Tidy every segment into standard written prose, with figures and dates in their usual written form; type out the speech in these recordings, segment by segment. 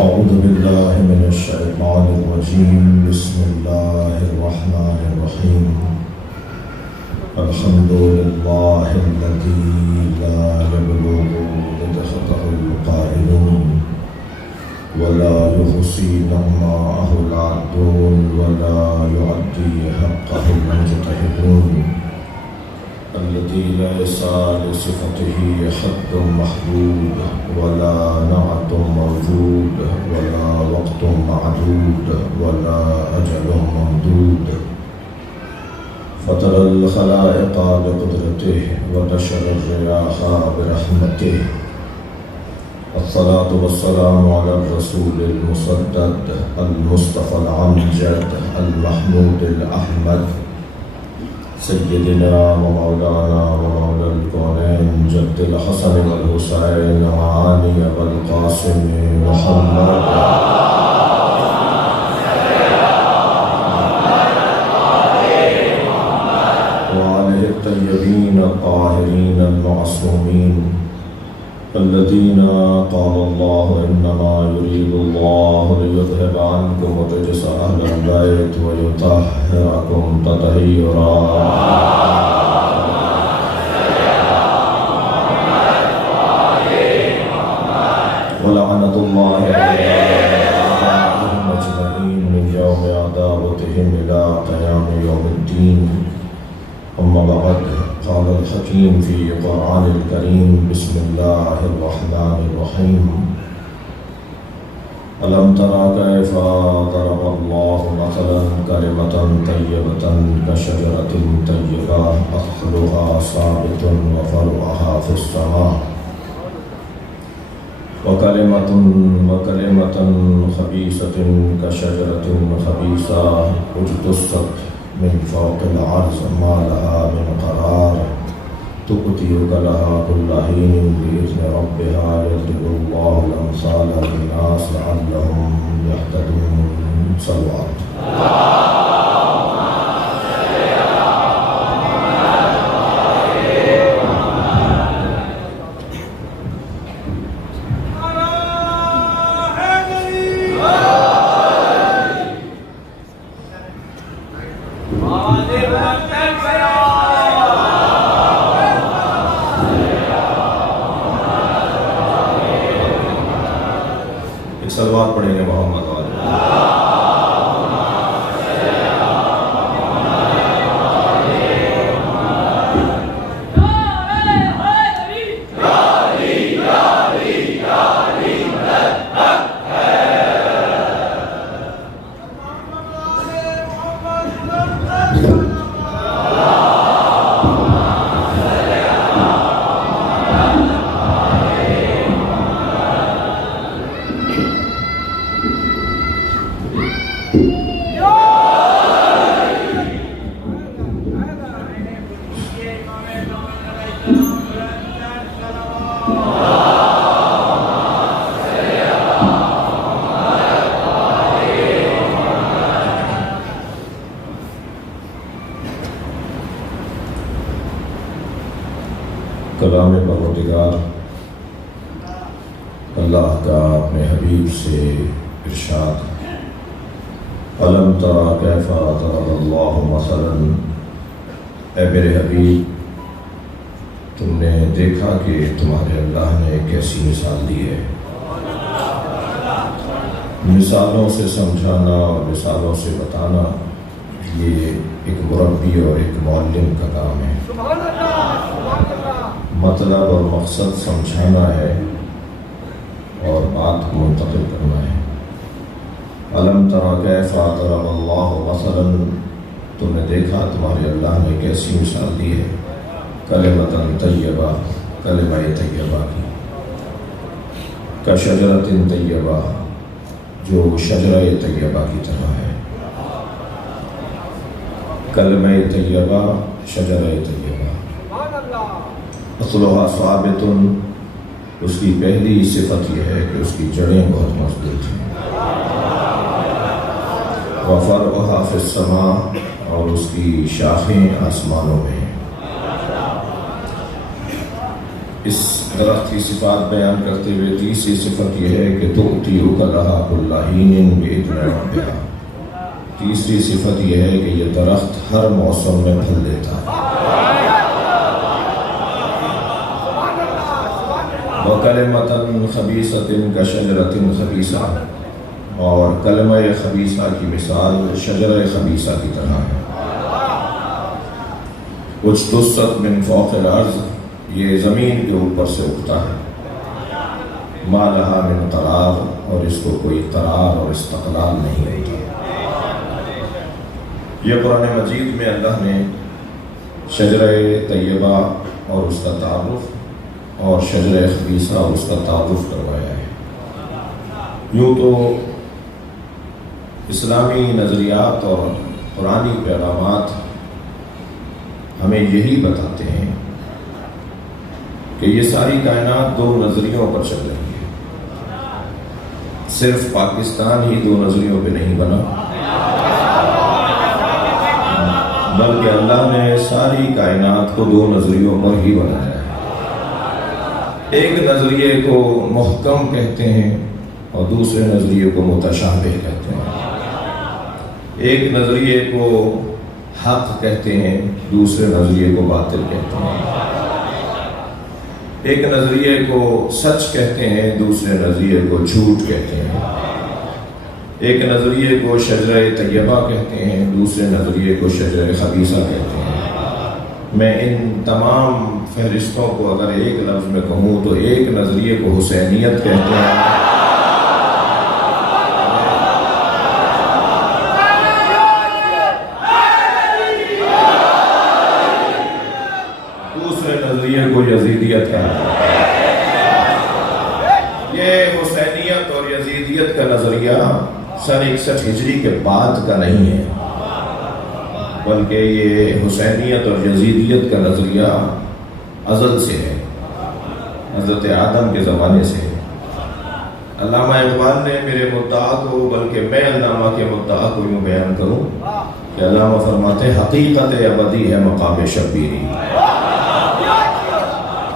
أعوذ بالله من الشيطان الرجيم بسم الله الرحمن الرحيم الحمد لله الذي لا يبلغ مدحته القائلون ولا يحصي نعماءه العادون ولا يعدي حقه المجتهدون الذي ليس لصفته حد محدود ولا نعت موجود ولا وقت معدود ولا أجل ممدود فطر الخلائق بقدرته ونشر الرياح برحمته الصلاة والسلام على الرسول المسدد المصطفى الأمجد المحمود الأحمد سيدنا ومولانا ومولى الكونين جد الحسن والحسين وعلي والقاسم محمد وعليه الطيبين الطاهرين المعصومين الذين قال الله إنما يريد الله ليذهب عنكم الرجس أهل البيت ويطهركم تطهيرا ولعنة الله عليهم أجمعين من يوم عداوتهم إلى قيام يوم الدين أما بعد قال الحكيم في قرآن الكريم بسم الله الرحمن الرحيم ألم ترى كيف ضرب الله مثلا كلمة طيبة كشجرة طيبة أصلها ثابت وفرعها في السماء وكلمة خبيثة كشجرة خبيثة اجتثت من فوق العرش ما لها من قرار تؤتي أكلها كل حين بإذن ربها يضرب الله الأمثال للناس لعلهم يهتدون صلوات صلوات پڑھیں گے محمد والے کلام پروردگار اللہ کا اپنے حبیب سے ارشاد الم تری کیف ضرب اللہ مثلا، اے میرے حبیب تم نے دیکھا کہ تمہارے اللہ نے کیسی مثال دی ہے۔ مثالوں سے سمجھانا اور مثالوں سے بتانا یہ ایک مربی اور ایک معلم کا کام ہے۔ مطلب اور مقصد سمجھانا ہے اور بات کو منتقل کرنا ہے۔ الم تری کیف ضرب اللہ مثلا، تم نے دیکھا تمہارے اللہ نے کیسی مثال دی ہے، کلمۃ طیبہ، کلمہ طیبہ کی، کشجرۃ طیبہ، جو شجرہ طیبہ کی طرح ہے۔ کلمہ طیبہ، شجرہ طیبہ، اصلها ثابت، اس کی پہلی صفت یہ ہے کہ اس کی جڑیں بہت مضبوط ہیں، وفرعها فی السماء، اور اس کی شاخیں آسمانوں میں ہیں۔ اس درخت کی صفات بیان کرتے ہوئے تیسری صفت یہ ہے کہ تؤتی اکلہا کل حین بإذن ربہا۔ تیسری صفت یہ ہے کہ یہ درخت ہر موسم میں پھل دیتا ہے۔ وَكَلِمَةً خَبِيثَةٍ كَشَجَرَةٍ خَبِيثَةٍ، اور کلمہ خبیثہ کی مثال شجرہ خبیثہ کی طرح ہے۔ اجتثت من فوق الارض، یہ زمین کے اوپر سے اگتا ہے۔ ما لہا من قرار، اور اس کو کوئی قرار اور استقلال نہیں ہوتا۔ یہ قرآن مجید میں اللہ نے شجرہ طیبہ اور اس کا تعارف اور شجرہ خبیثہ اور اس کا تعارف کروایا ہے۔ یوں تو اسلامی نظریات اور قرآنی پیغامات ہمیں یہی بتاتے ہیں کہ یہ ساری کائنات دو نظریوں پر چل رہی ہے۔ صرف پاکستان ہی دو نظریوں پہ نہیں بنا، بلکہ اللہ نے ساری کائنات کو دو نظریوں پر ہی بنایا ہے۔ ایک نظریے کو محکم کہتے ہیں اور دوسرے نظریے کو متشابہ کہتے ہیں۔ ایک نظریے کو حق کہتے ہیں، دوسرے نظریے کو باطل کہتے ہیں۔ ایک نظریے کو سچ کہتے ہیں، دوسرے نظریے کو جھوٹ کہتے ہیں۔ ایک نظریے کو شجرہ طیبہ کہتے ہیں، دوسرے نظریے کو شجرہ خبیثہ کہتے ہیں۔ میں ان تمام فہرستوں کو اگر ایک لفظ میں کہوں تو ایک نظریے کو حسینیت کہتے ہیں، دوسرے نظریے کو یزیدیت کہتے ہیں۔ یہ حسینیت اور یزیدیت کا نظریہ سن 61 ہجری کے بعد کا نہیں ہے، بلکہ یہ حسینیت اور یزیدیت کا نظریہ ازل سے ہے، حضرت آدم کے زمانے سے ہے۔ علامہ اقبال نے میرے مدعا کو، بلکہ میں علامہ کے مدعا کو یوں بیان کروں کہ علامہ فرماتے ہیں حقیقت ابدی ہے مقام شبیری۔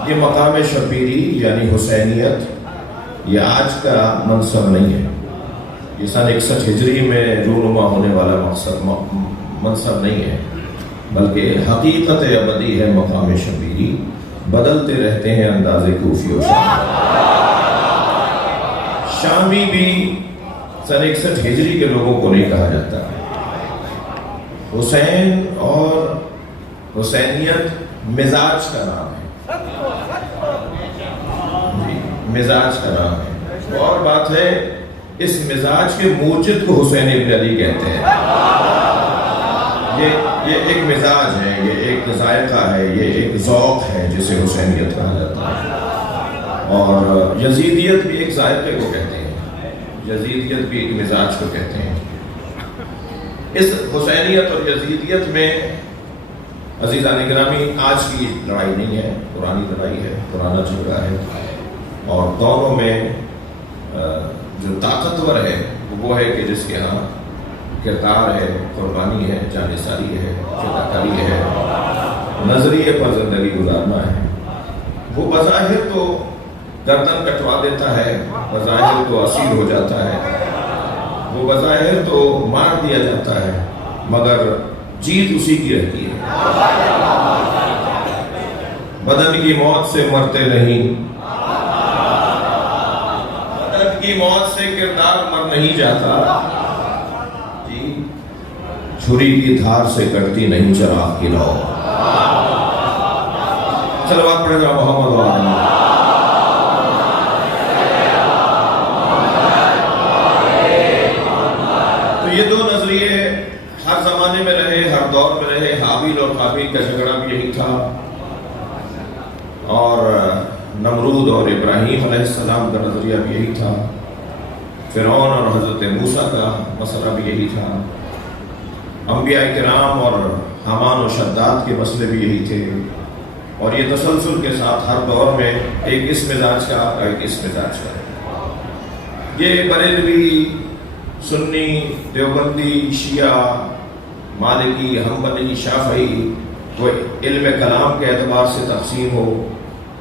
یہ مقام شبیری یعنی حسینیت یہ آج کا منصب نہیں ہے، یہ سن 61 ہجری میں رونما ہونے والا منصب نہیں ہے، بلکہ حقیقت ابدی ہے مقام شبیری، بدلتے رہتے ہیں انداز کوفی و شامی بھی سن 61 ہجری کے لوگوں کو نہیں کہا جاتا۔ حسین اور حسینیت مزاج کا نام ہے، مزاج کا نام ہے۔ اور بات ہے اس مزاج کے موجد کو حسین ابن علی کہتے ہیں۔ یہ ایک مزاج ہے، یہ ایک ذائقہ ہے، یہ ایک ذوق ہے جسے حسینیت کہا جاتا ہے۔ اور یزیدیت بھی ایک ذائقے کو کہتے ہیں، یزیدیت بھی ایک مزاج کو کہتے ہیں۔ اس حسینیت اور یزیدیت میں عزیزان گرامی آج کی لڑائی نہیں ہے، پرانی لڑائی ہے، پرانا جھگڑا ہے، اور دونوں میں جو طاقتور ہے وہ ہے کہ جس کے ہاں کردار ہے، قربانی ہے، جانثاری ہے، فداکاری ہے، نظریے پر زندگی گزارنا ہے۔ وہ بظاہر تو گردن کٹوا دیتا ہے، بظاہر تو اسیر ہو جاتا ہے، وہ بظاہر تو مار دیا جاتا ہے، مگر جیت اسی کی رہتی ہے۔ بدن کی موت سے مرتے نہیں، بدن کی موت سے کردار مر نہیں جاتا، جی چھری کی دھار سے کٹتی نہیں چراغ کی لو۔ صلوات پڑھے گا محمد و آل محمد۔ تو یہ دو نظریے ہر زمانے میں رہے، ہر دور میں رہے۔ حابیل اور قابیل کا جھگڑا بھی یہی تھا، اور نمرود اور ابراہیم علیہ السلام کا نظریہ بھی یہی تھا، فرعون اور حضرت موسیٰ کا مسئلہ بھی یہی تھا، انبیاء کرام اور حامان و شداد کے مسئلے بھی یہی تھے، اور یہ تسلسل کے ساتھ ہر دور میں ایک اس مزاج کا ایک اس مزاج کا۔ یہ بریلوی، سنی، دیوبندی، شیعہ، مالکی، حنبلی، شافعی، وہ علم کلام کے اعتبار سے تقسیم ہو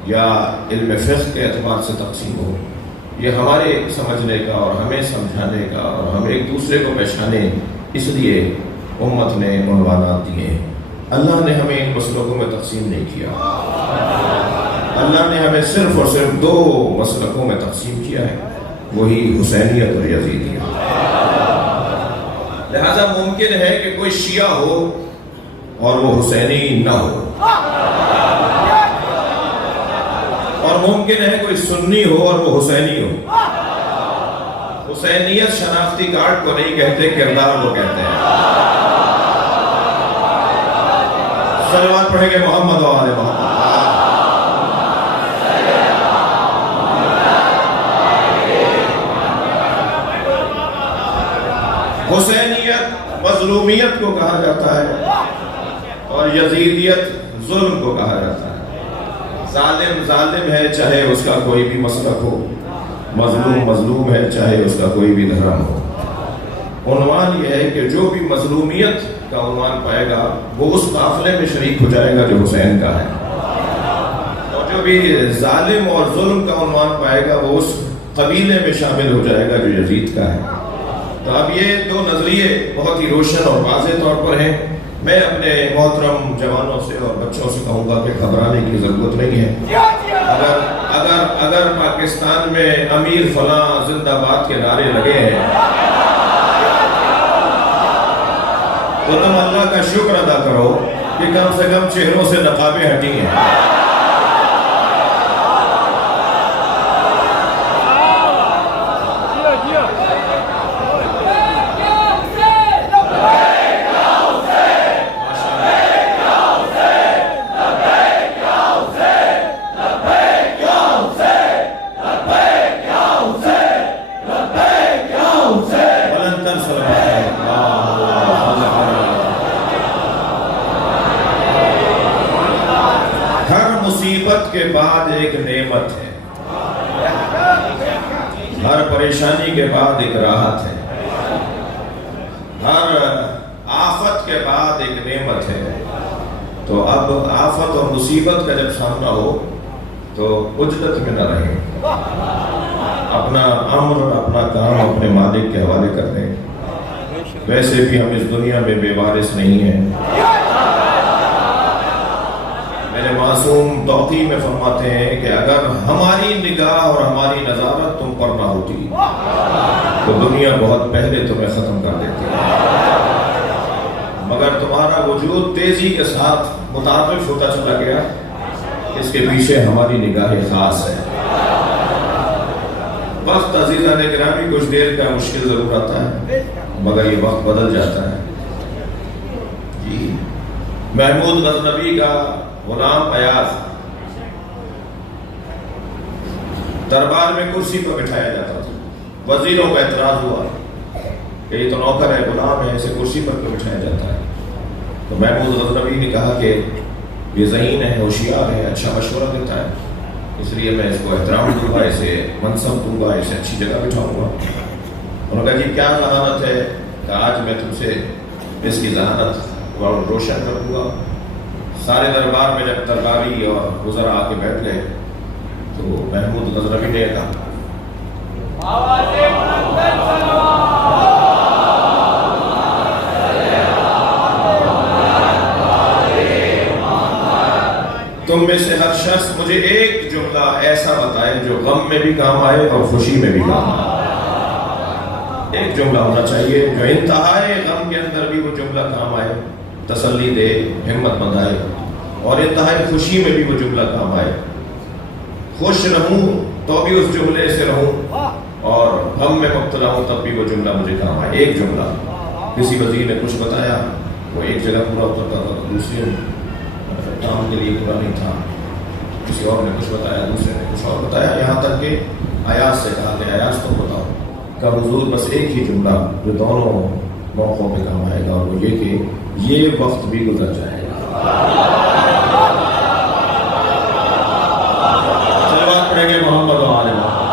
یا علم فقہ کے اعتبار سے تقسیم ہو، یہ ہمارے سمجھنے کا اور ہمیں سمجھانے کا اور ہم ایک دوسرے کو پہچانے، اس لیے امت نے عنوانات دیے ہیں۔ اللہ نے ہمیں ان مسلکوں میں تقسیم نہیں کیا، اللہ نے ہمیں صرف اور صرف دو مسلکوں میں تقسیم کیا ہے، وہی حسینیت اور یزیدیت۔ لہذا ممکن ہے کہ کوئی شیعہ ہو اور وہ حسینی نہ ہو، اور ممکن ہے کوئی سنی ہو اور وہ حسینی ہو۔ حسینیت شناختی کارڈ کو نہیں کہتے، کردار کو کہتے ہیں۔ صلوات پڑھیں گے محمد و آل محمد۔ حسینیت مظلومیت کو کہا جاتا ہے اور یزیدیت ظلم کو کہا جاتا ہے۔ ظالم ظالم ہے چاہے اس کا کوئی بھی مسلک ہو، مظلوم مظلوم ہے چاہے اس کا کوئی بھی دھرم ہو۔ عنوان یہ ہے کہ جو بھی مظلومیت کا عنوان پائے گا وہ اس قافلے میں شریک ہو جائے گا جو حسین کا ہے، اور جو بھی ظالم اور ظلم کا عنوان پائے گا وہ اس قبیلے میں شامل ہو جائے گا جو یزید کا ہے۔ تو اب یہ دو نظریے بہت ہی روشن اور واضح طور پر ہیں۔ میں اپنے محترم جوانوں سے اور بچوں سے کہوں گا کہ گھبرانے کی ضرورت نہیں ہے۔ اگر پاکستان میں امیر فلاں زندہ باد کے نعرے لگے ہیں تو تم اللہ کا شکر ادا کرو کہ کم سے کم چہروں سے نقابیں ہٹی ہیں۔ مصیبت کے بعد ایک نعمت ہے، ہر پریشانی کے بعد ایک راحت ہے، ہر آفت کے بعد ایک نعمت ہے۔ تو اب آفت اور مصیبت کا جب سامنا ہو تو عجلت میں نہ رہیں، اپنا امر اپنا کام اپنے مالک کے حوالے کر دیں۔ ویسے بھی ہم اس دنیا میں بے وارث نہیں ہیں۔ میرے معصوم توقی میں فرماتے ہیں کہ اگر ہماری نگاہ اور ہماری نظارت تم پر نہ ہوتی تو دنیا بہت پہلے تمہیں ختم کر دیتی، مگر تمہارا وجود تیزی کے ساتھ متعارف ہوتا چلا گیا، اس کے پیچھے ہماری نگاہ خاص ہے۔ وقت عزیزان گرامی کچھ دیر کا مشکل ضرور آتا ہے، مگر یہ وقت بدل جاتا ہے۔ جی محمود غزنوی کا غلام ایاز دربار میں کرسی پر بٹھایا جاتا تھا، وزیروں کا اعتراض ہوا کہ یہ تو نوکر ہے، غلام ہے، اسے کرسی پر کیوں بٹھایا جاتا ہے؟ تو محمود غزنوی نے کہا کہ یہ ذہین ہے، ہوشیار ہے، اچھا مشورہ دیتا ہے، اس لیے میں اس کو احترام دوں گا، اسے منصب دوں گا، اسے اچھی جگہ بٹھاؤں گا۔ انہوں نے کہا جی کیا ذہانت ہے؟ کہ آج میں تم سے اس کی ذہانت روشن کر دوں گا۔ سارے دربار میں جب درباری اور وزراء آ کے بیٹھ گئے تو محمود غزنوی نے کہا تم میں سے ہر شخص مجھے ایک جملہ ایسا بتائے جو غم میں بھی کام آئے اور خوشی میں بھی کام آئے۔ ایک جملہ ہونا چاہیے جو انتہائی غم کے اندر بھی وہ جملہ کام آئے، تسلی دے، ہمت بندھائے، اور انتہائی خوشی میں بھی وہ جملہ کام آئے۔ خوش رہوں تو بھی اس جملے سے رہوں، اور غم میں مبتلا ہوں تب بھی وہ جملہ مجھے کام آئے۔ ایک جملہ، کسی وزیر نے کچھ بتایا وہ ایک جگہ پورا اترتا تھا، دوسرے کام کے لیے پورا نہیں تھا، کسی اور نے کچھ بتایا، دوسرے نے کچھ اور بتایا، یہاں تک کہ ایاز سے کہا کہ ایاز تو بتاؤ۔ کہ حضور بس ایک ہی جملہ جو دونوں موقعوں پہ کام آئے گا، اور وہ یہ کہ یہ وقت بھی گزر جائے گا۔ صلوات پڑھیں گے محمد و آل محمد۔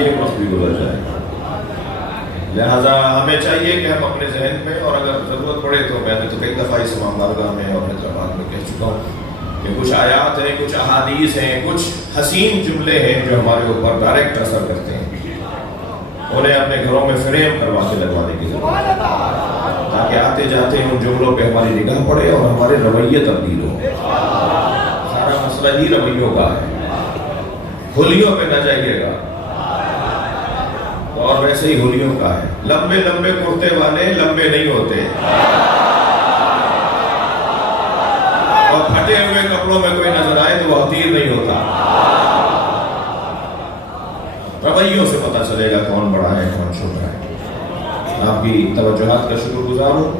یہ وقت بھی گزر جائے گا، لہذا ہمیں چاہیے کہ ہم اپنے ذہن میں، اور اگر ضرورت پڑے پڑھے تو میں نے تو کئی دفعہ اس امام بارگاہ میں اور حیدرآباد میں کہہ چکا ہوں کہ کچھ آیات ہیں، کچھ احادیث ہیں، کچھ حسین جملے ہیں جو ہمارے اوپر ڈائریکٹ اثر کرتے ہیں، انہیں اپنے گھروں میں فریم کروا کے لگوانے کی ضرورت ہے تاکہ آتے جاتے ان جملوں پہ ہماری نگاہ پڑے اور ہمارے رویے تبدیل ہو۔ سارا مسئلہ ہی رویوں کا ہے، ہولیوں پہ نہ جائیے گا، اور ویسے ہی ہولیوں کا ہے۔ لمبے لمبے کرتے والے لمبے نہیں ہوتے، اور پھٹے ہوئے کپڑوں میں کوئی نظر آئے تو وہ حقیر نہیں ہوتا۔ رویوں سے پتہ چلے گا کون بڑا ہے کون چھوٹا ہے۔ آپ کی توجہات کا شکر گزار ہوں۔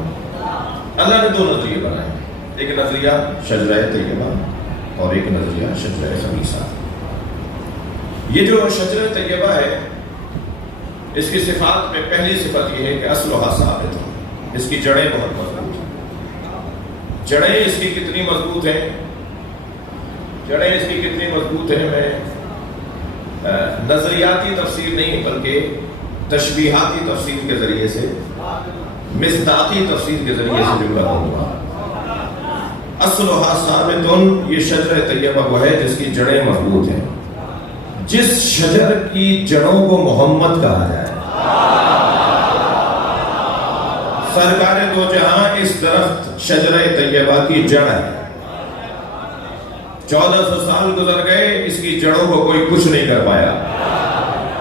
اللہ نے دو نظریے بنائے، ایک نظریہ شجرہ طیبہ اور ایک نظریہ شجرہ خبیثہ۔ یہ جو شجرہ طیبہ ہے، اس کی صفات میں پہلی صفت یہ ہے کہ اصلھا ثابت ہے، اس کی جڑیں بہت مضبوط ہیں۔ جڑیں اس کی کتنی مضبوط ہیں؟ جڑیں اس کی کتنی مضبوط ہیں، میں نظریاتی تفسیر نہیں بلکہ تشبیہاتی تفسیر کے ذریعے سے، مصداقی تفسیر کے ذریعے سے جملہ کہوں گا۔ اصلھا ثابت، یہ شجرہ طیبہ وہ ہے جس کی جڑیں مضبوط ہیں۔ جس شجر کی جڑوں کو محمد کہا جائے، سرکار دو جہاں اس درخت شجرہ طیبہ کی جڑ ہے۔ 1400 سال گزر گئے، اس کی جڑوں کو کوئی کچھ نہیں کر پایا۔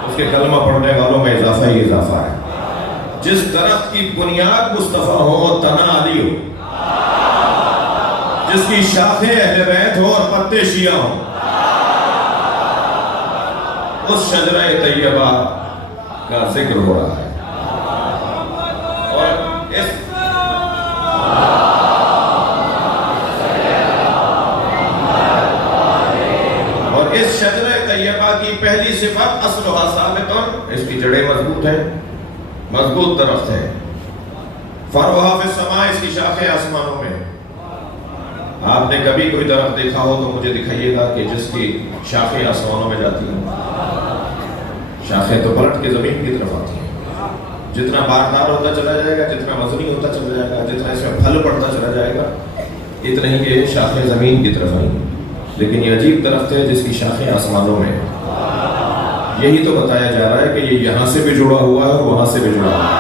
اس کے کلمہ پڑھنے والوں میں اضافہ ہی اضافہ ہے۔ جس درخت کی بنیاد مصطفیٰ ہو اور تنا علی ہو، جس کی شاخیں اہل بیت ہو اور پتے شیعہ ہوں، اس شجرہ طیبہ کا ذکر ہو رہا ہے۔ اور اس شجرہ طیبہ کی پہلی صفت اصلھا ثابت، اس کی جڑیں مضبوط ہیں، مضبوط درخت ہے۔ فروھا فی السماء، اس کی شاخیں آسمانوں میں۔ آپ نے کبھی کوئی درخت دیکھا ہو تو مجھے دکھائیے گا کہ جس کی شاخیں آسمانوں میں جاتی ہیں؟ شاخیں تو پلٹ کے زمین کی طرف آتی ہیں۔ جتنا باردار ہوتا چلا جائے گا، جتنا وزنی ہوتا چلا جائے گا، جتنا اس میں پھل پڑتا چلا جائے گا، اتنا ہی یہ شاخیں زمین کی طرف آئیں گی۔ لیکن یہ عجیب درخت ہے جس کی شاخیں آسمانوں میں ہیں۔ یہی تو بتایا جا رہا ہے کہ یہ یہاں سے بھی جڑا ہوا ہے اور وہاں سے بھی جڑا ہوا ہے۔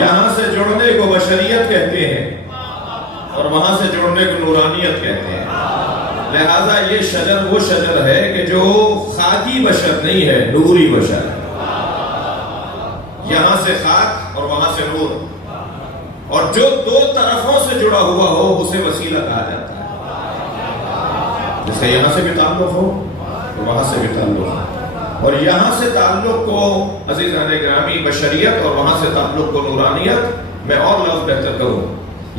یہاں سے جڑنے کو بشریت کہتے ہیں اور وہاں سے جڑنے کو نورانیت کہتے ہیں۔ لہذا یہ شجر وہ شجر ہے کہ جو خاکی بشر نہیں ہے، نوری بشر ہے۔ یہاں سے خاک اور وہاں سے نور، اور جو دو طرفوں سے جڑا ہوا ہو اسے وسیلہ کہا جاتا ہے۔ جس کا یہاں سے بھی تعلق ہو اور وہاں سے بھی تعلق ہو، اور یہاں سے تعلق کو عزیزان گرامی بشریت اور وہاں سے تعلق کو نورانیت، میں اور لفظ بہتر کروں،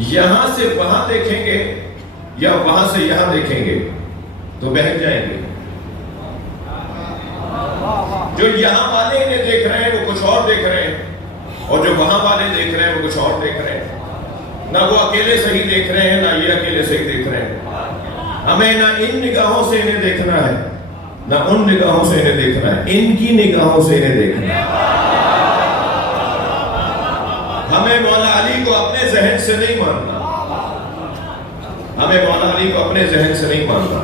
یہاں سے وہاں دیکھیں گے یا وہاں سے یہاں دیکھیں گے تو بہک جائیں گے۔ جو یہاں والے انہیں دیکھ رہے ہیں وہ کچھ اور دیکھ رہے ہیں، اور جو وہاں والے دیکھ رہے ہیں وہ کچھ اور دیکھ رہے ہیں۔ نہ وہ اکیلے صحیح دیکھ رہے ہیں، نہ یہ اکیلے صحیح دیکھ رہے ہیں۔ ہمیں نہ ان نگاہوں سے انہیں دیکھنا ہے، نہ ان نگاہوں سے انہیں دیکھنا ہے، ان کی نگاہوں سے انہیں دیکھنا ہے۔ ہمیں مولا علی کو اپنے ذہن سے نہیں ماننا، ہمیں مولا علی کو اپنے ذہن سے نہیں ماننا،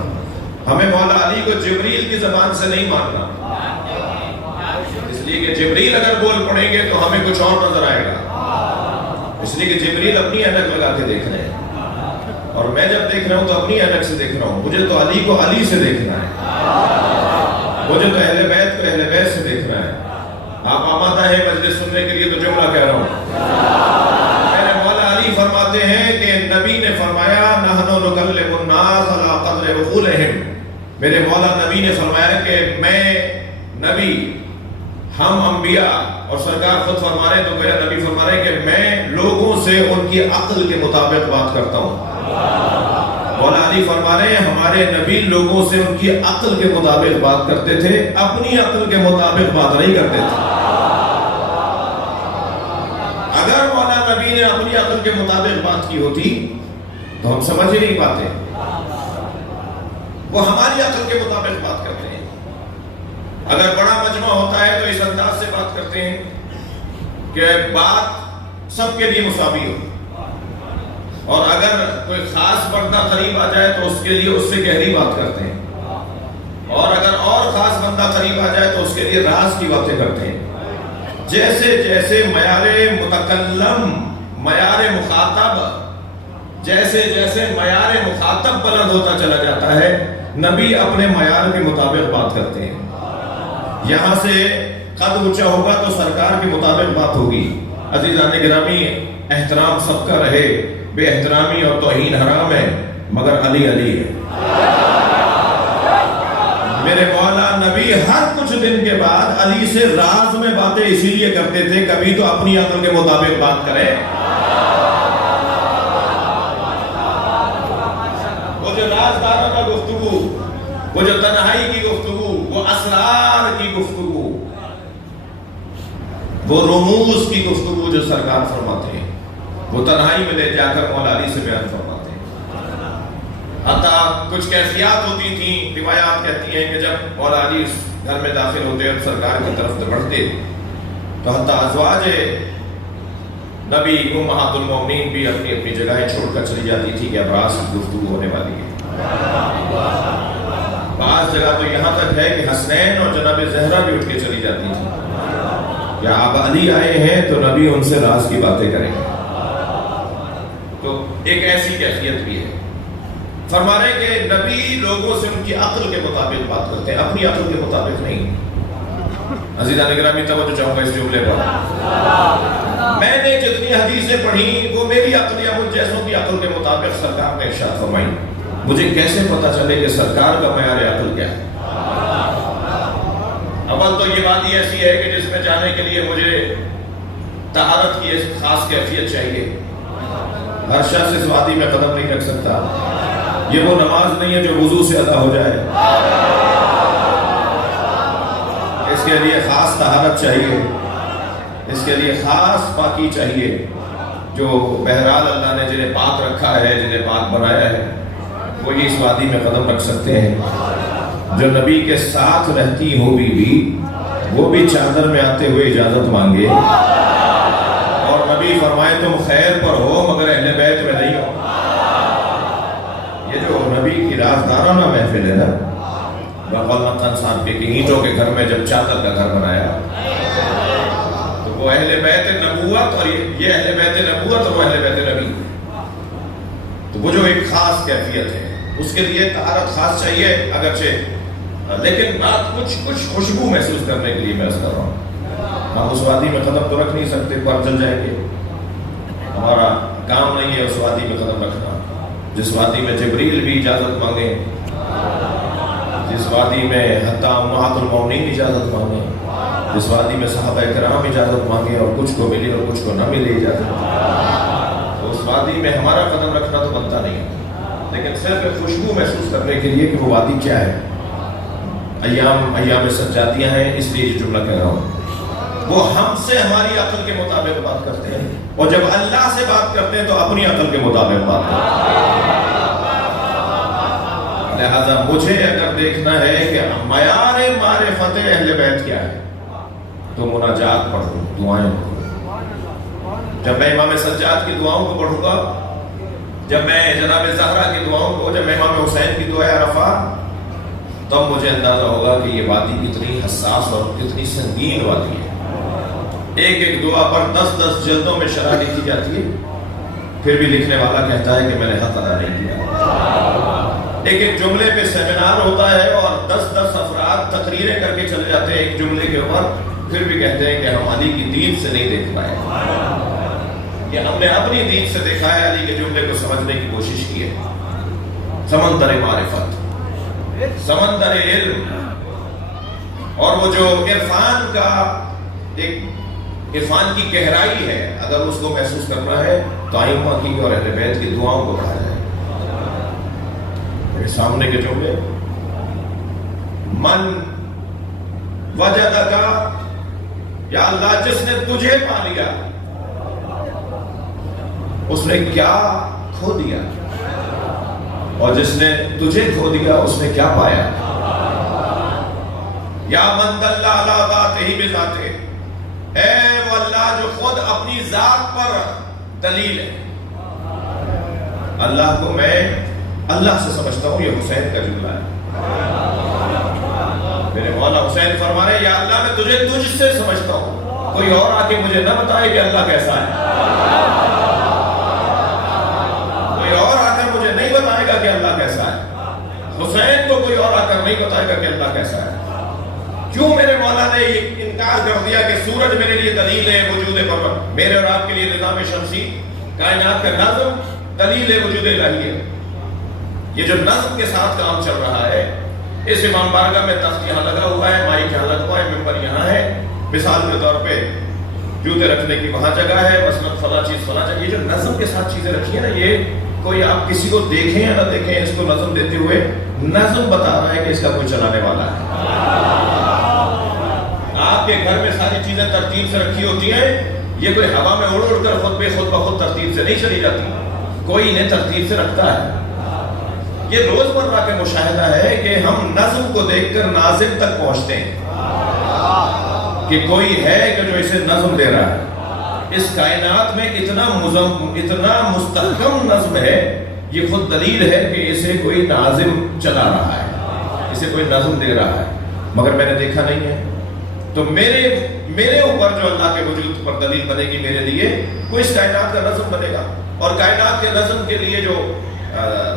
ہمیں مولا علی کو جبریل کی زبان سے نہیں ماننا، اس لیے کہ جبریل اگر بول پڑیں گے تو ہمیں کچھ اور نظر آئے گا، اس لیے کہ جبریل اپنی اینک لگا کے دیکھ رہے ہیں، اور میں جب دیکھ رہا ہوں تو اپنی اینک سے دیکھ رہا ہوں۔ مجھے تو علی کو علی سے دیکھنا ہے، مجھے تو اہل بیت کو اہل بیت سے دیکھنا ہے۔ آپ آمادہ ہیں مجلس سننے کے لیے تو جملہ کہہ رہا ہوں۔ میرے مولا علی فرماتے ہیں کہ نبی نے فرمایا نحن نکلم الناس علی قدر عقولہم، میرے مولا نبی نے فرمایا کہ میں نبی، ہم انبیاء، اور سرکار خود فرما رہے ہیں تو میرا نبی فرما رہے ہیں کہ میں لوگوں سے ان کی عقل کے مطابق بات کرتا ہوں۔ مولا علی فرما رہے ہیں ہمارے نبی لوگوں سے ان کی عقل کے مطابق بات کرتے تھے، اپنی عقل کے مطابق بات نہیں کرتے تھے۔ اگر مولا نبی نے اپنی عقل کے مطابق بات کی ہوتی تو ہم سمجھ ہی نہیں پاتے، وہ ہماری عقل کے مطابق بات کرتے ہیں۔ اگر بڑا مجمع ہوتا ہے تو اس انداز سے بات کرتے ہیں کہ بات سب کے لیے مساوی ہو، اور اگر کوئی خاص بندہ قریب آ جائے تو اس کے لیے اس سے گہری بات کرتے ہیں، اور اگر اور خاص بندہ قریب آ جائے تو اس کے لیے راز کی باتیں کرتے ہیں۔ جیسے جیسے معیار متکلم، معیار مخاطب، جیسے جیسے معیار مخاطب بلند ہوتا چلا جاتا ہے، نبی اپنے معیار کے مطابق بات کرتے ہیں۔ یہاں سے قد اونچا ہوگا تو سرکار کے مطابق بات ہوگی۔ عزیزان گرامی، احترام سب کا رہے، بے احترامی اور توہین حرام ہے، مگر علی علی ہے۔ میرے مولا نبی ہر کچھ دن کے بعد علی سے راز میں باتیں اسی لیے کرتے تھے، کبھی تو اپنی عقل کے مطابق بات کریں۔ وہ جو رازداروں کا گفتگو، وہ جو تنہائی کی گفتگو، وہ اسرار کی گفتگو، وہ رموز کی گفتگو جو سرکار فرماتے ہیں، وہ تنہائی میں لے جا کر مولا علی سے بیان فرماتے ہیں۔ حتیٰ کچھ کیفیات ہوتی تھیں، روایات کہتی ہیں کہ جب مولا علی گھر میں داخل ہوتے اور سرکار کی طرف بڑھتے تو حتیٰ ازواج نبی امہات المومنین بھی اپنی اپنی جگہیں چھوڑ کر چلی جاتی تھی کہ اب راز کی گفتگو ہونے والی ہے۔ بعض جگہ تو یہاں تک ہے کہ حسنین اور جناب زہرا بھی اٹھ کے چلی جاتی تھی، کیا اب علی آئے ہیں تو نبی ان سے راز کی باتیں کریں گے۔ تو ایک ایسی کیفیت بھی ہے۔ فرما رہے کہ نبی لوگوں سے ان کی عقل کے مطابق بات کرتے ہیں، اپنی عقل کے مطابق نہیں۔ عزیزان گرامی، توجہ چاہوں گا اس جملے پر۔ میں نے جتنی حدیثیں پڑھی وہ میری عقل یا مجھ جیسوں کی عقل کے مطابق سرکار نے ارشاد فرمائی۔ مجھے کیسے پتا چلے کہ سرکار کا معیار عقل کیا ہے؟ اول تو یہ وادی ایسی ہے کہ جس میں جانے کے لیے مجھے طہارت کی ایک خاص کیفیت چاہیے۔ ہر شخص اس وادی میں قدم نہیں رکھ سکتا۔ یہ وہ نماز نہیں ہے جو وضو سے ادا ہو جائے، اس کے لیے خاص طہارت چاہیے، اس کے لیے خاص پاکی چاہیے، جو بہرحال اللہ نے جنہیں پاک رکھا ہے، جنہیں پاک بنایا ہے، وہی اس وادی میں قدم رکھ سکتے ہیں۔ جو نبی کے ساتھ رہتی ہو بیوی، وہ بھی چادر میں آتے ہوئے اجازت مانگے، اور نبی فرمائے تم خیر پر ہو مگر اہل بیت میں نہیں ہو۔ یہ جو نبی کی رازدارانہ محفل ہے نا، مولانا خان صاحب کے اینٹوں کے گھر میں جب چادر کا گھر بنایا تو وہ اہل بیت نبوت، اور یہ اہل بیت نبوت اور وہ اہل بیت نبی، تو وہ جو ایک خاص کیفیت ہے، اس کے لیے طہارت خاص چاہیے اگرچہ، لیکن رات کچھ خوشبو محسوس کرنے کے لیے میں عرض کر رہا ہوں۔ ہم اس وادی میں قدم تو رکھ نہیں سکتے، پر جل جائیں گے، ہمارا کام نہیں ہے اس وادی میں قدم رکھنا جس وادی میں جبریل بھی اجازت مانگے، جس وادی میں حتیٰ امہات المومنین اجازت مانگے، جس وادی میں صحابہ کرام اجازت مانگے اور کچھ کو ملی اور کچھ کو نہ ملے اجازت، تو اس وادی میں ہمارا قدم رکھنا تو بنتا نہیں ہے، لیکن صرف خوشبو محسوس کرنے کے لیے کہ وہ وادی کیا ہے۔ ایام سجادیاں ہیں، اس لیے یہ جملہ کہہ رہا ہوں۔ وہ ہم سے ہماری عقل کے مطابق بات کرتے ہیں، اور جب اللہ سے بات کرتے ہیں تو اپنی عقل کے مطابق بات کرتے ہیں۔ لہذا مجھے اگر دیکھنا ہے کہ معیار معرفت اہل بیت کیا ہے تو مناجات پڑھوں، دعائیں پڑھوں۔ جب میں امام سجاد کی دعاؤں کو پڑھوں گا، جب میں جناب زہرا کی دعاؤں کو، جب میں امام حسین کی دعائیں عرفہ، تب مجھے اندازہ ہوگا کہ یہ وادی کتنی حساس اور کتنی سنگین وادی ہے۔ ایک ایک دعا پر 10 جلدوں میں شرح لکھی جاتی ہے، پھر بھی لکھنے والا کہتا ہے کہ میں نے حق ادا نہیں کیا۔ ایک ایک جملے پہ سیمینار ہوتا ہے اور 10 افراد تقریریں کر کے چلے جاتے ہیں ایک جملے کے اوپر، پھر بھی کہتے ہیں کہ ہم علی کی دید سے نہیں دیکھ پائے، کہ ہم نے اپنی دید سے دیکھا ہے، علی کے جملے کو سمجھنے کی کوشش کی ہے۔ سمندر معرفت، سمندر علم، اور وہ جو عرفان کا ایک عرفان کی گہرائی ہے، اگر اس کو محسوس کرنا ہے تو ائمہ کی اور اہل بیت کی دعاؤں کو پڑھا جائے۔ میرے سامنے کے جملے، من وجدک، یا اللہ جس نے تجھے پا لیا اس نے کیا کھو دیا، اور جس نے تجھے کھو دیا اس نے کیا پایا۔ یا من دل علی ذاتہ بذاتہ، اے وہ اللہ جو خود اپنی ذات پر دلیل ہے. اللہ کو میں اللہ سے سمجھتا ہوں. یہ حسین کا جملہ ہے. میرے مولا حسین فرما رہے ہیں یا اللہ میں تجھے تجھ سے سمجھتا ہوں. کوئی اور آ کے مجھے نہ بتائے کہ اللہ کیسا ہے. کوئی اور آ کر مجھے نہیں بتائے گا کہ اللہ کیسا ہے. حسین کو کوئی اور آ کر نہیں بتائے گا کہ اللہ کیسا ہے. کیوں میرے مولا نے یہ انکار کر دیا کہ سورج میرے لیے دلیل ہے وجود پر. میرے اور آپ کے لیے نظام شمسی کائنات کا نظم دلیل ہے وجود الہی ہے. یہ جو نظم کے ساتھ کام چل رہا ہے, اس امام بارگاہ میں تخت یہاں لگا ہوا ہے, مائک یہاں لگا ہوا ہے, ممبر یہاں ہے, مثال کے طور پہ جوتے رکھنے کی وہاں جگہ ہے, مثلا فلاں چیز فلاں جگہ. یہ جو نظم کے ساتھ چیزیں رکھی ہیں نا, یہ کوئی آپ کسی کو دیکھیں یا نہ دیکھیں, اس کو نظم دیتے ہوئے نظم بتا رہا ہے کہ اس کا کوئی چلانے والا ہے. آپ کے گھر میں ساری چیزیں ترتیب سے رکھی ہوتی ہیں. یہ کوئی ہوا میں اڑ اڑ کر خود بخود ترتیب سے نہیں چلی جاتی, کوئی انہیں ترتیب سے رکھتا ہے. یہ روزمرہ کا مشاہدہ ہے کہ ہم نظم کو دیکھ کر ناظم تک پہنچتے ہیں کہ کوئی ہے کہ جو اسے نظم دے رہا ہے. اس کائنات میں اتنا مستحکم نظم ہے, یہ خود دلیل ہے کہ اسے کوئی ناظم چلا رہا ہے, اسے کوئی نظم دے رہا ہے, مگر میں نے دیکھا نہیں ہے. تو میرے اوپر جو اللہ کے وجود پر دلیل بنے گی میرے لیے, وہ اس کائنات کا نظم بنے گا. اور کائنات کے نظم کے لیے جو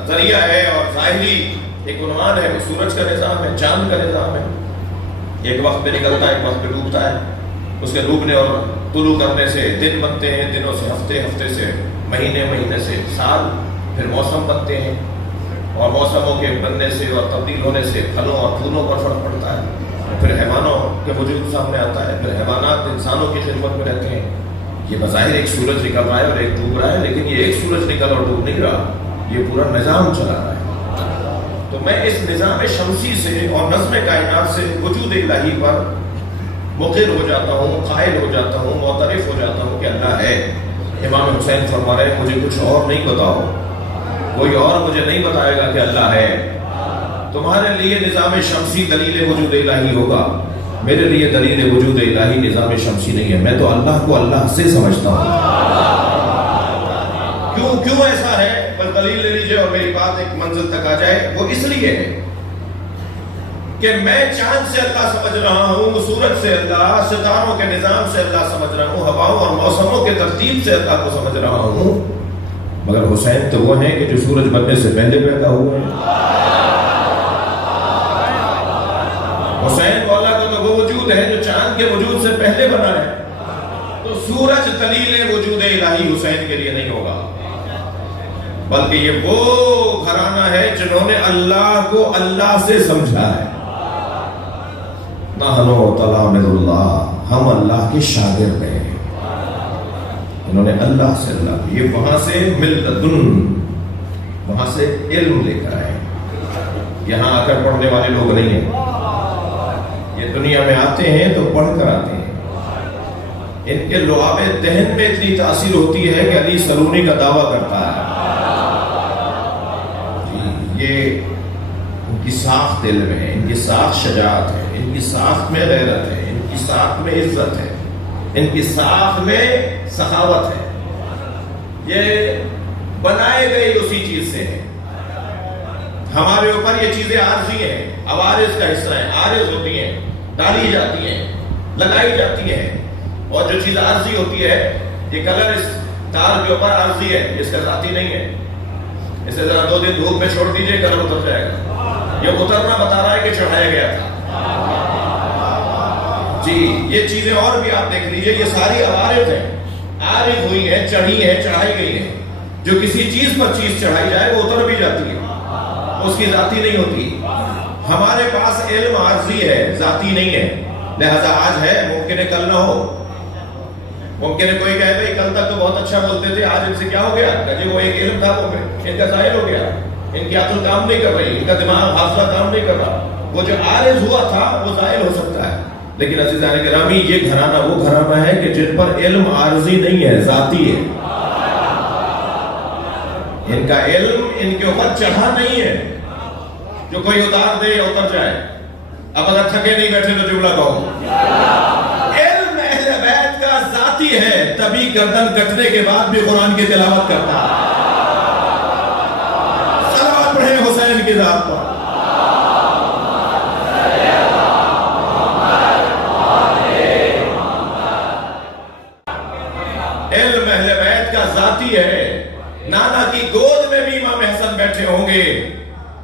ذریعہ ہے اور ظاہری ایک عنوان ہے, وہ سورج کا نظام ہے, چاند کا نظام ہے. ایک وقت پہ نکلتا ہے, ایک وقت پہ ڈوبتا ہے. اس کے ڈوبنے اور طلوع کرنے سے دن بنتے ہیں, دنوں سے ہفتے, ہفتے سے مہینے, مہینے سے سال, پھر موسم بنتے ہیں, اور موسموں کے بننے سے اور تبدیل ہونے سے پھلوں اور پھولوں پر فرق پڑتا ہے. پھر حیوانوں کے وجود سامنے آتا ہے, پھر حیوانات انسانوں کی خدمت میں رہتے ہیں. یہ بظاہر ایک سورج نکل رہا ہے اور ایک ڈوب رہا ہے, لیکن یہ ایک سورج نکل اور ڈوب نہیں رہا, یہ پورا نظام چلا رہا ہے. تو میں اس نظام شمسی سے اور نظم کائنات سے وجود الہی پر مقر ہو جاتا ہوں, قائل ہو جاتا ہوں, معترف ہو جاتا ہوں کہ اللہ ہے. امام حسین فرما رہے ہیں مجھے کچھ اور نہیں بتاؤ, کوئی اور مجھے نہیں بتائے گا کہ اللہ ہے. تمہارے لیے نظام شمسی دلیل وجود الہی ہوگا, میرے لیے دلیل وجود الہی نظام شمسی نہیں ہے. میں تو اللہ کو اللہ سے سمجھتا ہوں. کیوں ایسا ہے؟ بس دلیل لے لیجئے اور میری بات ایک منزل تک آ جائے. وہ اس لیے ہے کہ میں چاند سے اللہ سمجھ رہا ہوں, سورج سے اللہ, ستاروں کے نظام سے اللہ سمجھ رہا ہوں, ہواؤں اور موسموں کے ترتیب سے اللہ کو سمجھ رہا ہوں, مگر حسین تو وہ ہیں کہ جو سورج بننے سے پہلے پیدا ہوئے ہیں. حسین والا کو تو وہ وجود ہے جو چاند کے وجود سے پہلے بنا ہے. تو سورج دلیل وجود الہی حسین کے لیے نہیں ہوگا, بلکہ یہ وہ گھرانہ ہے جنہوں نے اللہ کو اللہ سے سمجھا ہے. نحنو تلامذ اللہ, ہم اللہ کے شاگرد ہیں. انہوں نے اللہ سے اللہ, یہ وہاں سے ملتن, وہاں سے علم لے کر آئے. یہاں آ کر پڑھنے والے لوگ نہیں ہیں. یہ دنیا میں آتے ہیں تو پڑھ کر آتے ہیں. ان کے لعاب دہن میں اتنی تاثیر ہوتی ہے کہ علی سرونی کا دعویٰ کرتا ہے. یہ ان کی ساخت علم ہے, ان کی ساخت شجاعت ہے, ان کی ساخت میں غیرت ہے, ان کی ساخت میں عزت ہے, ان کی ساخت میں سخاوت ہے. یہ بنائے گئے اسی چیز سے ہیں. ہمارے اوپر یہ چیزیں عارضی ہیں, عوارض کا حصہ ہیں, عارض ہوتی ہیں, ڈالی جاتی ہیں, لگائی جاتی ہیں. اور جو چیز عارضی ہوتی ہے, یہ کلر اس تار کے اوپر عارضی ہے, اس کا ذاتی نہیں ہے. اسے ذرا 2 دن دھوپ میں چھوڑ دیجئے, کلر اتر جائے گا. یہ اترنا بتا رہا ہے کہ چڑھایا گیا تھا. جی یہ چیزیں اور بھی آپ دیکھ لیجئے, یہ ساری عوارض ہیں, عارض ہوئی ہیں, چڑھی ہیں, چڑھائی گئی ہیں. جو کسی چیز پر چیز چڑھائی جائے وہ اتر بھی جاتی ہے, اس کی ذاتی نہیں ہوتی. ہمارے پاس علم عارضی ہے, ذاتی نہیں ہے. لہذا آج ہے, ممکن ہے کل نہ ہو. ممکن ہے کوئی کہے بھئی کل تک تو بہت اچھا بولتے تھے, آج ان سے کیا ہو گیا؟ کہ وہ ایک علم تھا, وہ ان کا ظاہر ہو گیا, ان کی عقل کام نہیں کر رہی, ان کا دماغ حافظہ کام نہیں کر رہا. وہ جو عارض ہوا تھا وہ ظاہر ہو سکتا ہے. لیکن عزیزان گرامی, یہ گھرانہ وہ گھرانہ ہے کہ جن پر علم عارضی نہیں ہے, ذاتی ہے. ان کا علم ان کے اوپر چڑھا نہیں ہے جو کوئی اتار دے یا اتر جائے. اب اگر تھکے نہیں بیٹھے تو جملہ کہو. علم اہل بیت کا ذاتی ذاتی ہے تبھی گردن کٹنے کے بعد بھی قرآن کی تلاوت کرتا ہے. صلوات پڑھیں حسین کی ذات پر. علم اہل بیت کا ذاتی ہے. نانا کی گود میں بھی امام حسن بیٹھے ہوں گے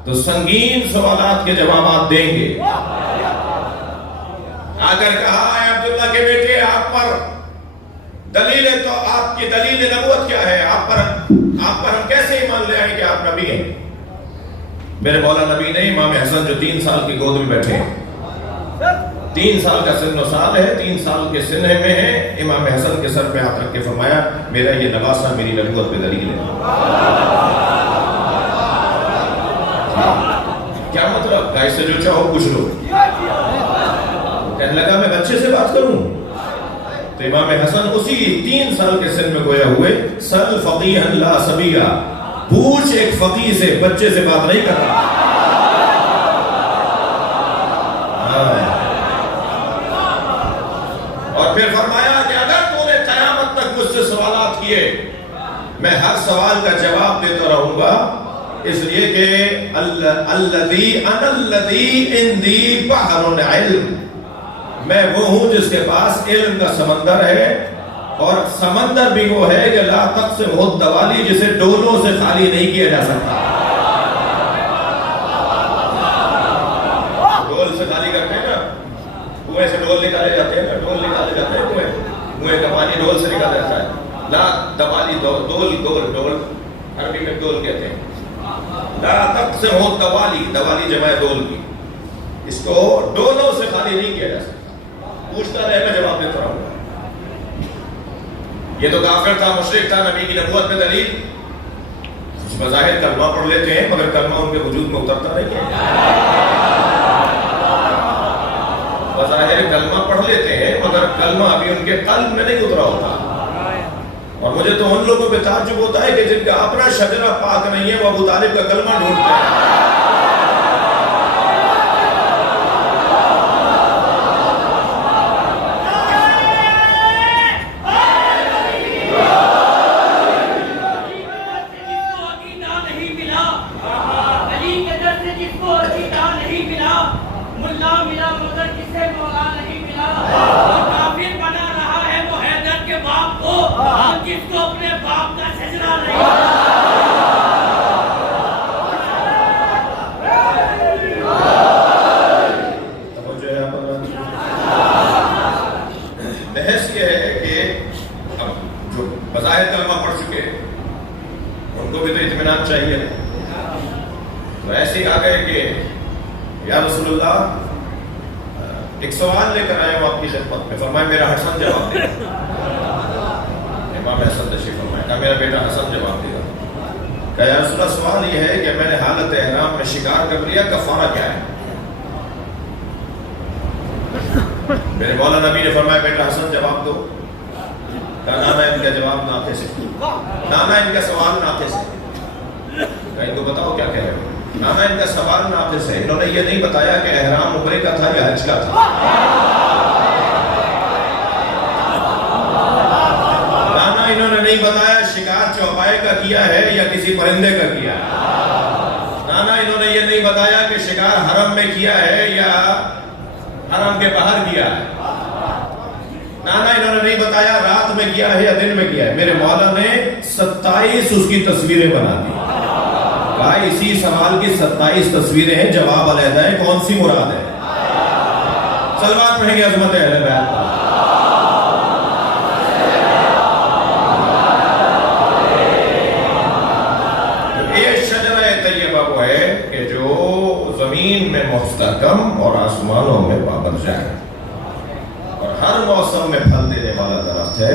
تو سنگین سوالات کے جوابات دیں گے. اگر کہا ہے عبداللہ کے بیٹے آپ پر دلیل ہے تو آپ کی دلیل نبوت کیا ہے؟ آپ پر ہم کیسے ایمان لے آئیں کہ آپ نبی ہیں؟ میرے مولا نبی نہیں، امام حسن جو 3 سال کی گود میں بیٹھے ہیں، 3 سال کا سن و سال ہے، 3 سال کے سنہ میں ہے. امام حسن کے سر پہ ہاتھ رکھ کے فرمایا میرا یہ نواسہ میری نبوت پہ دلیل ہے. کیا مطلب؟ گائے سے جو چاہو پوچھ لو. کہنے لگا میں بچے سے بات کروں؟ تو امام حسن اسی 3 سال کے سن میں گویا ہوئے سل فقیہا لا صبیہ، پوچھ ایک فقیہ سے، بچے سے بات نہیں کرنا. اور پھر فرمایا کہ اگر تو نے قیامت تک مجھ سے سوالات کیے میں ہر سوال کا جواب دیتا رہوں گا، اس لیے کہ الذی انا الذی عندی بحر علم، میں وہ ہوں جس کے پاس علم کا سمندر ہے، اور سمندر بھی وہ ہے کہ لا تقسمہ الدوالی، جسے ڈولوں سے خالی نہیں کیا جا سکتا. ڈول سے خالی کرتے ہیں نا، کنویں سے ڈول نکالے جاتے ہیں نا، ڈول نکالے جاتے ہیں کنویں کا پانی ڈول سے نکالا جاتا ہے. لا دوالی ڈول عربی میں ڈول کہتے ہیں. لا تقسمہ الدوالی، دوالی جمع ڈول کی، اس کو ڈولوں سے خالی نہیں کیا جا سکتا. پوچھتا رہے میں جواب دیتا رہوں گا. یہ تو کافر تھا، مشرک تھا، نبی کی نبوت میں دلیل. کچھ بظاہر کلمہ پڑھ لیتے ہیں مگر کلمہ ان کے وجود میں اترتا نہیں ہے. بظاہر کلمہ پڑھ لیتے ہیں مگر کلمہ ابھی ان کے قلب میں نہیں اترا ہوتا. اور مجھے تو ان لوگوں پہ تعجب ہوتا ہے کہ جن کا اپنا شجرہ پاک نہیں ہے وہ ابو طالب کا کلمہ ڈھونڈتے ہیں. بحث یہ ہے کہ اب جو بظاہر کلمہ پڑھ چکے ان کو بھی تو اطمینان چاہیے. تو ایسے ہی آ گئے کہ یا رسول اللہ ایک سوال لے کر آئے ہوں آپ کی خدمت میں. فرمایا میرا حسن جواب دے گا. امام حسن تشریف فرمایا، کہا میرا بیٹا حسن جواب دے گا. کہا یا رسول اللہ سوال یہ ہے کہ میں نے حالت احرام میں شکار کر لیا، کفارہ کیا ہے؟ میرے مولا نبی نے فرمایا بیٹا حسن جواب دو. کہا نانا ان کا جواب ناقص ہے، نانا ان کا سوال ناقص ہے. کہا ان کو بتاؤ کیا کہہ رہے ہو؟ نانا ان کا سوال ناقص ہے، انہوں نے یہ نہیں بتایا کہ احرام عمرے کا تھا یا حج کا تھا. نانا انہوں نے نہیں بتایا شکار چوپائے کا کیا ہے یا کسی پرندے کا کیا ہے. نانا انہوں نے یہ نہیں بتایا کہ شکار حرم میں کیا ہے یا حرم کے باہر کیا ہے. نانا انہوں نے نہیں بتایا رات میں کیا ہے یا دن میں کیا ہے. میرے مولا نے 27 اس کی تصویریں بنا دی. کہا اسی سوال کی 27 تصویریں ہیں، جواب علیحدہ ہے، کون سی مراد ہے؟ صلوات پڑھیں گے عظمت اہل بیت پر. یہ شجرہ طیبہ وہ ہے کہ جو زمین میں مستحکم اور آسمانوں میں پابر جائے اور ہر موسم میں پھل دینے والا درخت ہے.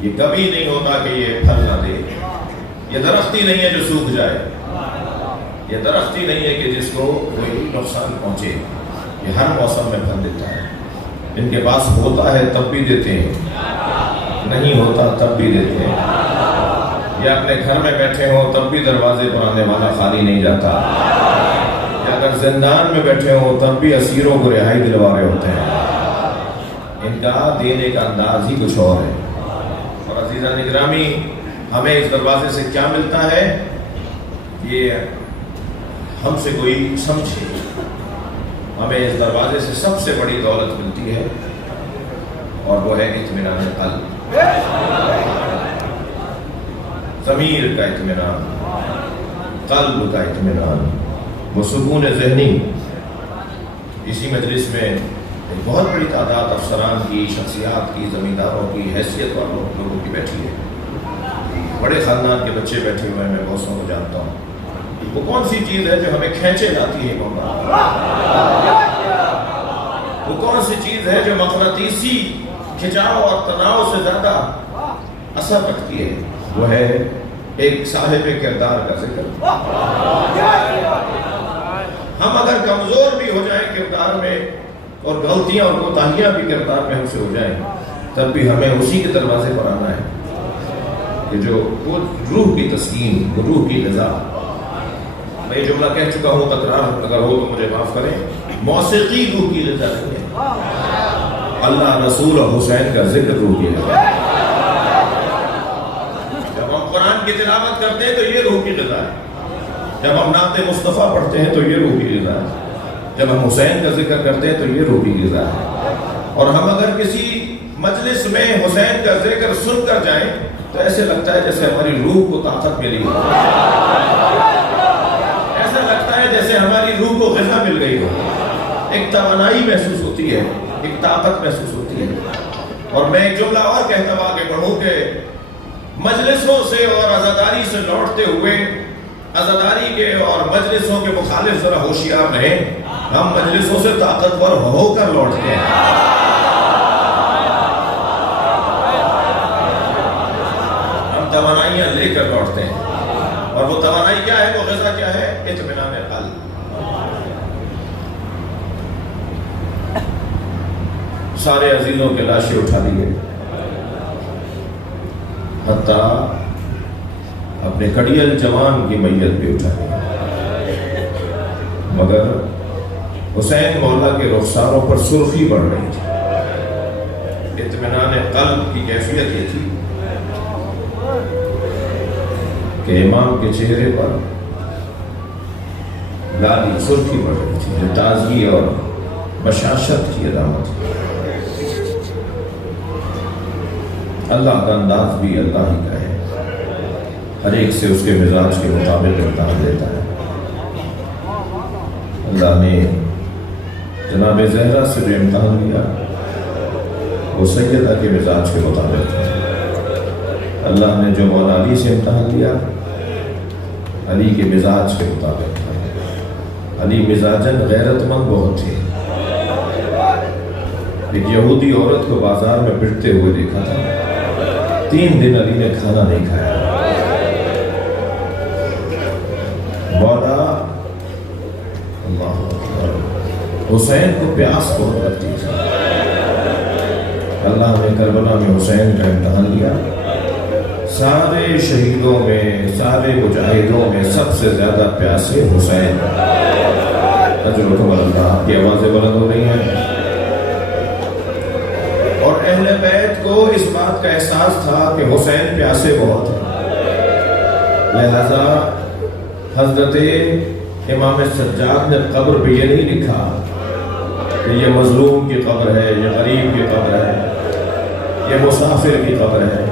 یہ کبھی نہیں ہوتا کہ یہ پھل نہ دے. یہ درخت ہی نہیں ہے جو سوکھ جائے، یہ درخت ہی نہیں ہے کہ جس کو کوئی نقصان پہنچے. یہ ہر موسم میں پھل دیتا ہے. ان کے پاس ہوتا ہے تب بھی دیتے ہیں، نہیں ہوتا تب بھی دیتے ہیں. یا اپنے گھر میں بیٹھے ہوں تب بھی دروازے پر آنے والا خالی نہیں جاتا. یا اگر زندان میں بیٹھے ہوں تب بھی اسیروں کو رہائی دلوا رہے ہوتے ہیں. ان کا دینے کا انداز ہی کچھ اور ہے. عزیزان گرامی، ہمیں اس دروازے سے کیا ملتا ہے؟ یہ ہم سے کوئی سمجھے، ہمیں اس دروازے سے سب سے بڑی دولت ملتی ہے، اور وہ ہے اطمینان قلب، ضمیر کا اطمینان، قلب کا اطمینان، وہ سکون ذہنی۔ اسی مجلس میں ایک بہت بڑی تعداد افسران کی، شخصیات کی، زمینداروں کی، حیثیت والوں لوگوں کی بیٹھی ہے، بڑے خاندان کے بچے بیٹھے ہوئے ہیں، میں بہت سو کو جانتا ہوں۔ وہ کون سی چیز ہے جو ہمیں کھینچے لاتی ہے محمد؟ وہ کون سی چیز ہے جو مقناطیسی کھچاؤ اور تناؤ سے زیادہ اثر رکھتی ہے؟ وہ ہے ایک صاحب کردار کا ذکر۔ ہم اگر کمزور بھی ہو جائیں کردار میں، اور غلطیاں اور کوتاہیاں بھی کردار میں ہم سے ہو جائیں، تب بھی ہمیں اسی کے دروازے پر آنا ہے کہ جو وہ روح کی تسکین، وہ روح کی غذا۔ میں یہ جملہ کہہ چکا ہوں، تکرار اگر ہو تو مجھے معاف کریں، موسیقی روح کی غذا نہیں ہے، اللہ، رسول اور حسین کا ذکر روح کی غذا ہے۔ جب ہم قرآن کی تلاوت کرتے ہیں تو یہ روح کی غذا ہے، جب ہم نعت مصطفیٰ پڑھتے ہیں تو یہ روح کی غذا ہے، جب ہم حسین کا ذکر کرتے ہیں تو یہ روح کی غذا ہے۔ اور ہم اگر کسی مجلس میں حسین کا ذکر سن کر جائیں تو ایسے لگتا ہے جیسے ہماری روح کو طاقت ملی ہو، ایسا لگتا ہے جیسے ہماری روح کو غذا مل گئی ہو، ایک توانائی محسوس ہوتی ہے، ایک طاقت محسوس ہوتی ہے۔ اور میں ایک جملہ اور کہتا ہوا آگے بڑھوں کہ مجلسوں سے اور عزاداری سے لوٹتے ہوئے، عزاداری کے اور مجلسوں کے مخالف ذرا ہوشیار رہیں، ہم مجلسوں سے طاقتور ہو کر لوٹتے ہیں، ہم توانائیاں لے کر لوٹتے ہیں، اور وہ توانائی کیا ہے، وہ غذا کیا ہے؟ اطمینان قلب۔ سارے عزیزوں کے لاشیں اٹھا لیے، حتیٰ اپنے کڑیل جوان کی میت بھی اٹھا لی، مگر حسین مولا کے رخساروں پر سرخی بڑھ رہی تھی۔ اطمینان قلب کی کیفیت یہ تھی کہ امام کے چہرے پر لالی سرخی بڑھ رہی تھی، جو تازگی اور بشاشت کی علامت ہے۔ اللہ کا انداز بھی اللہ ہی کا ہے، ہر ایک سے اس کے مزاج کے مطابق امتحان دیتا ہے۔ اللہ نے جناب زہرا سے جو امتحان لیا وہ سیدہ کے مزاج کے مطابق تھا۔ اللہ نے جو مولا علی سے امتحان لیا علی کے مزاج کے مطابق تھا۔ علی مزاجن غیرت مند بہت تھے۔ ایک یہودی عورت کو بازار میں پٹتے ہوئے دیکھا تھا، 3 دن علی نے کھانا نہیں کھایا۔ مولا اللہ حسین کو پیاس بہت لگتی تھی، اللہ نے کربلا میں حسین کا امتحان لیا۔ سارے شہیدوں میں، سارے مجاہدوں میں سب سے زیادہ پیاسے حسین۔ اجرکم اللہ، آپ کی آوازیں بلند ہو رہی ہیں۔ اور اہل بیت کو اس بات کا احساس تھا کہ حسین پیاسے بہت ہیں، لہذا حضرت امام سجاد نے قبر پہ یہ نہیں لکھا کہ یہ مظلوم کی قبر ہے، یہ غریب کی قبر ہے، یہ مسافر کی قبر ہے،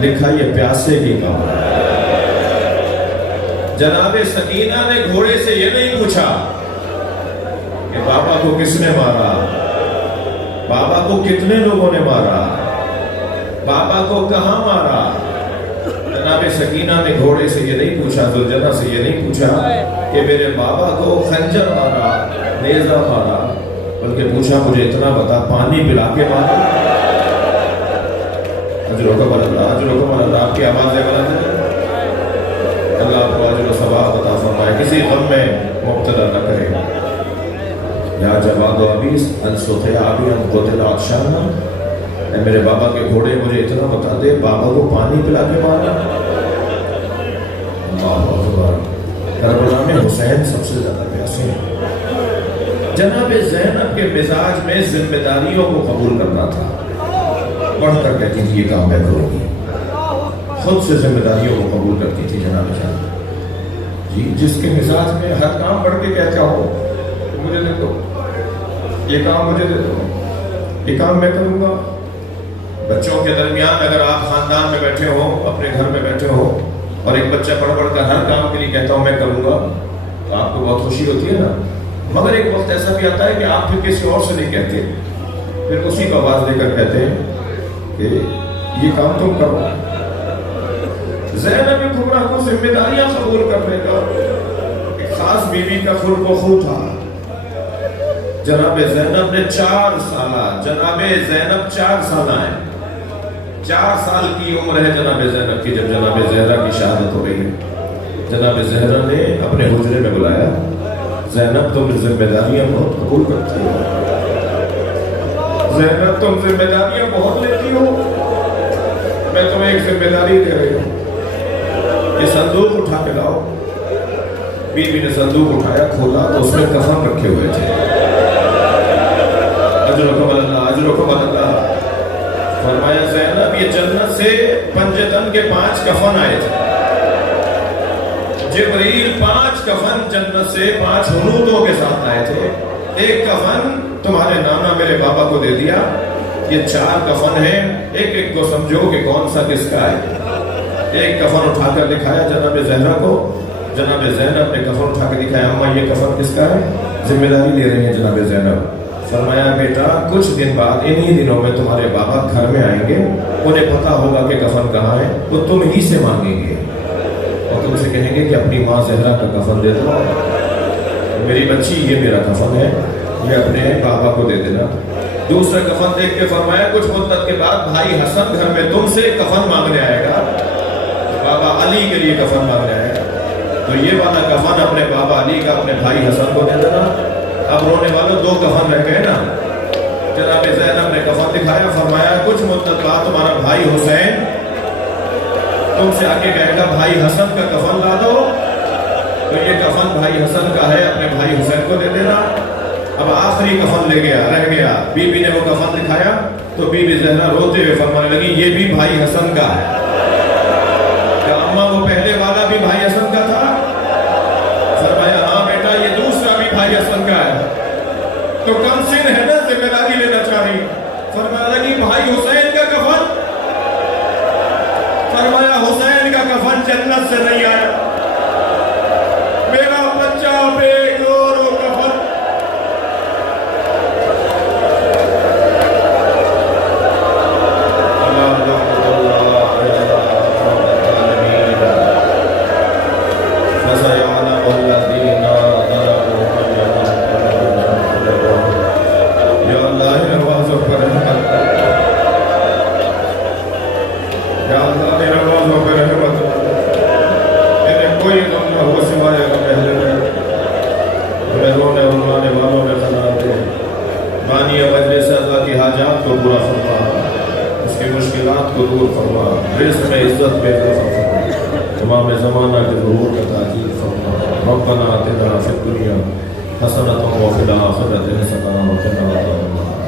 لکھا یہ پیاسے کی قبر ہے۔ جناب سکینہ نے گھوڑے سے یہ نہیں پوچھا کہ بابا کو کس نے مارا، بابا کو کتنے لوگوں نے مارا، بابا کو کہاں مارا۔ جناب سکینہ نے گھوڑے سے یہ نہیں پوچھا، ذوالجنہ سے یہ نہیں پوچھا کہ میرے بابا کو خنجر مارا، نیزہ مارا، بلکہ پوچھا مجھے اتنا بتا پانی پلا کے مارا۔ اجرکم اللہ، اجرکم اللہ، آپ کی آوازیں بلند ہیں۔ اللہ آپ کو اجر و ثواب عطا فرمائے، کسی غم میں مبتلا نہ کرے۔ یا جواد و عبیس انسوخیا ابی ان قتل عطشانا، اے میرے بابا کے گھوڑے مجھے اتنا بتا دے بابا کو پانی پلا کے مارا۔ اللہ اکبر۔ کربلا میں حسین سب سے زیادہ پیاسے ہیں۔ جناب زینب کے مزاج میں ذمہ داریوں کو قبول کرنا تھا، بڑھ کر کہتی تھی یہ کام میں کروں گی، خود سے ذمہ داریوں کو قبول کرتی تھی جناب جان جی، جس کے مزاج میں ہر کام پڑھ کے کہتا ہو مجھے دے دو، یہ کام مجھے دے دو، یہ کام میں کروں گا۔ بچوں کے درمیان اگر آپ خاندان میں بیٹھے ہو، اپنے گھر میں بیٹھے ہو، اور ایک بچہ پڑھ پڑھ کر ہر کام کے لیے کہتا ہوں میں کروں گا، تو آپ کو بہت خوشی ہوتی ہے نا۔ مگر ایک وقت ایسا بھی آتا ہے کہ آپ پھر کسی اور سے نہیں کہتے، پھر اسی کو آواز دے کر کہتے ہیں کہ یہ کام تم کرو۔ زینب کبریٰ کو ذمہ داریاں قبول کرنے کا ایک خاص بیوی کا خلق و خو تھا۔ جناب زینب نے 4 سالہ، جناب زینب 4 سالہ ہیں، 4 سال کی عمر ہے جناب زینب کی جب جناب زہرا کی شہادت ہو گئی ہے۔ جناب زہرا نے اپنے حجرے میں بلایا، زینب تم ذمہ داریاں بہت قبول کرتی ہو، زینب تم ذمہ داریاں بہت لیتی ہو، میں تمہیں ایک ذمہ داری دے رہی ہوں، یہ صندوق اٹھا کے لاؤ۔ بیوی نے صندوق اٹھایا، کھولا تو اس میں کفن رکھے ہوئے تھے۔ اجرکم اللہ، اجرکم اللہ۔ فرمایا زینب یہ جنت سے پنجتن کے 5 کفن آئے تھے، جبرائیل 5 کفن جنت سے 5 حنوطوں کے ساتھ آئے تھے، ایک کفن تمہارے نانا میرے بابا کو دے دیا، یہ 4 کفن ہیں، ایک ایک کو سمجھو کہ کون سا کس کا ہے۔ ایک کفن اٹھا کر دکھایا جناب زہرا کو، جناب زینب نے کفن اٹھا کر دکھایا، اماں یہ کفن کس کا ہے؟ ذمہ داری لے رہی ہیں جناب زینب۔ فرمایا بیٹا کچھ دن بعد انہی دنوں میں تمہارے بابا گھر میں آئیں گے، انہیں پتا ہوگا کہ کفن کہاں ہے، وہ تم ہی سے مانگیں گے اور تم سے کہیں گے کہ اپنی ماں زہرا کا کفن دے دو، میری بچی یہ میرا کفن ہے، یہ اپنے بابا کو دے دینا۔ دوسرا کفن دیکھ کے فرمایا کچھ مدت کے بعد بھائی حسن گھر میں تم سے کفن مانگنے آئے گا، بابا علی کے لیے کفن مانگنے آئے گا، تو یہ والا کفن اپنے بابا علی کا اپنے بھائی حسن کو دے دینا۔ اب رونے والوں 2 کفن رہ گئے نا۔ جناب زینب نے کفن دکھایا، فرمایا کچھ مدت بعد تمہارا بھائی حسین تم سے آ کے کہے گا بھائی حسن کا کفن لا دو، تو یہ کفن بھائی حسن کا ہے، اپنے بھائی حسین کو دے دینا۔ اب آخری کفن رہ گیا، بی بی نے وہ کفن دکھایا تو بی بی زہرا روتے ہوئے فرمانے لگی یہ بھی بھائی حسن کا ہے۔ کیا اماں وہ پہلے والا بھی بھائی حسن کا تھا؟ فرمایا ہاں بیٹا یہ دوسرا بھی بھائی حسن کا ہے، تو کم سن ہے نا ذمہ داری لینا چاہیے۔ فرمایا لگی بھائی حسین کا کفن، فرمایا حسین کا کفن جنت سے نہیں آیا، میرا بچہ بے گور و کفن۔ حاجات کو پورا فرما، اس کی مشکلات کو دور فرما، رزق میں عزت میں اضافہ فرما، تمام زمانہ کے ظہور کا تاکید فرما۔ ربنا آتنا فی الدنیا حسنۃ وفی الآخرۃ حسنۃ وقنا عذاب النار۔